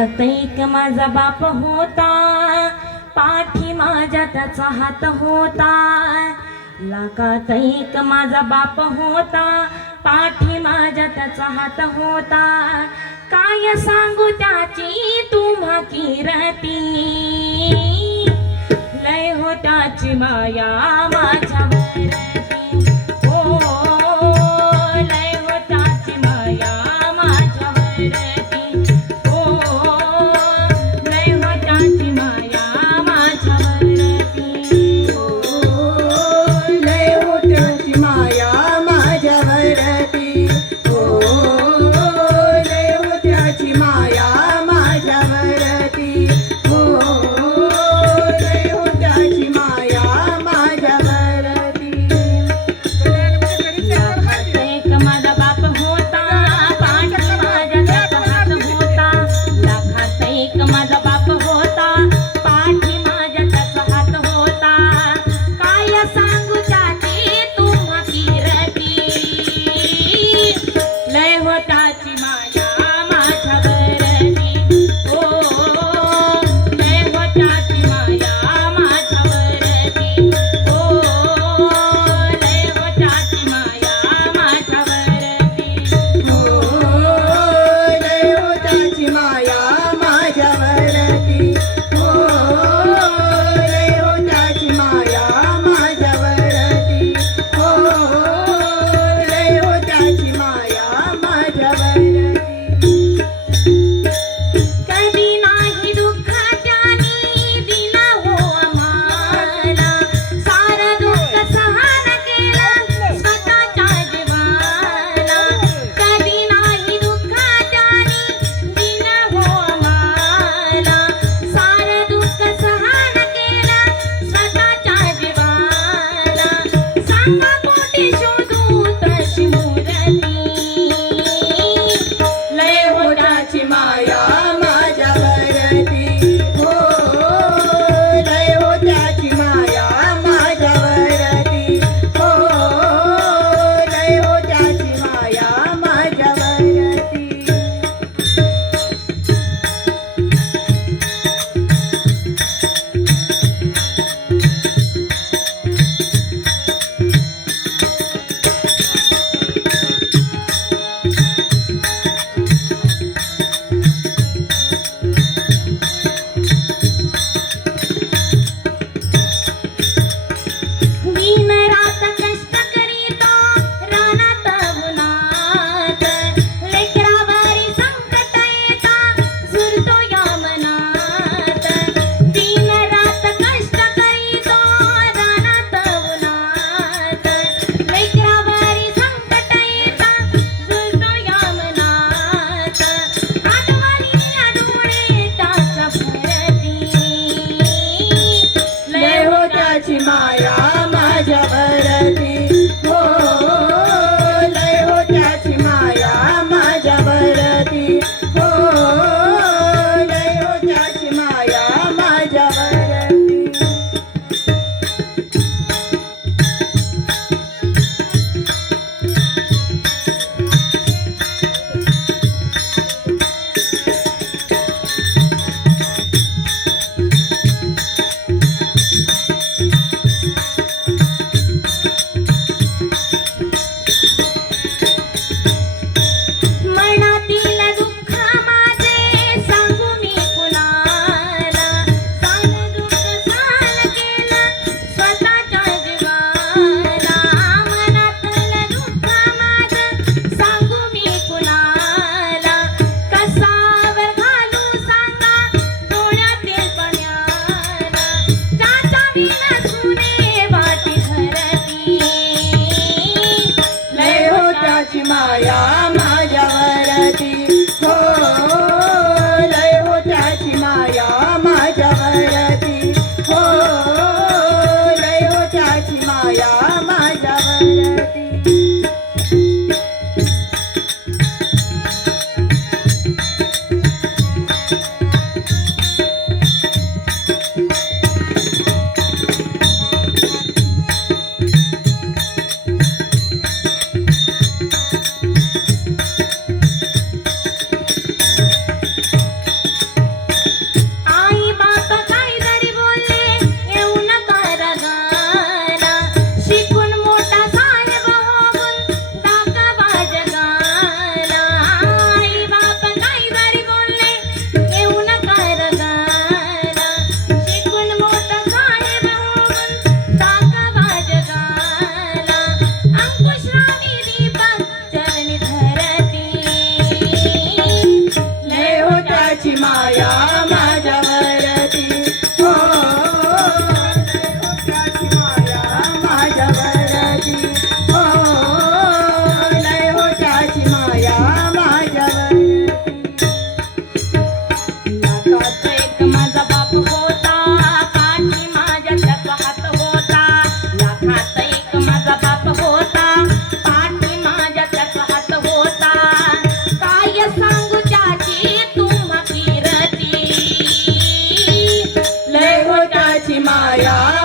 एक माझा बाप होता. पाठी माझ्या त्याचा हात होता. लाखात एक माझा बाप होता. पाठी माझ्या त्याचा हात होता. काय सांगू त्याची? तुम्हा किरती लय होताची माया माझ्या ಮಾಯಾ Timaya.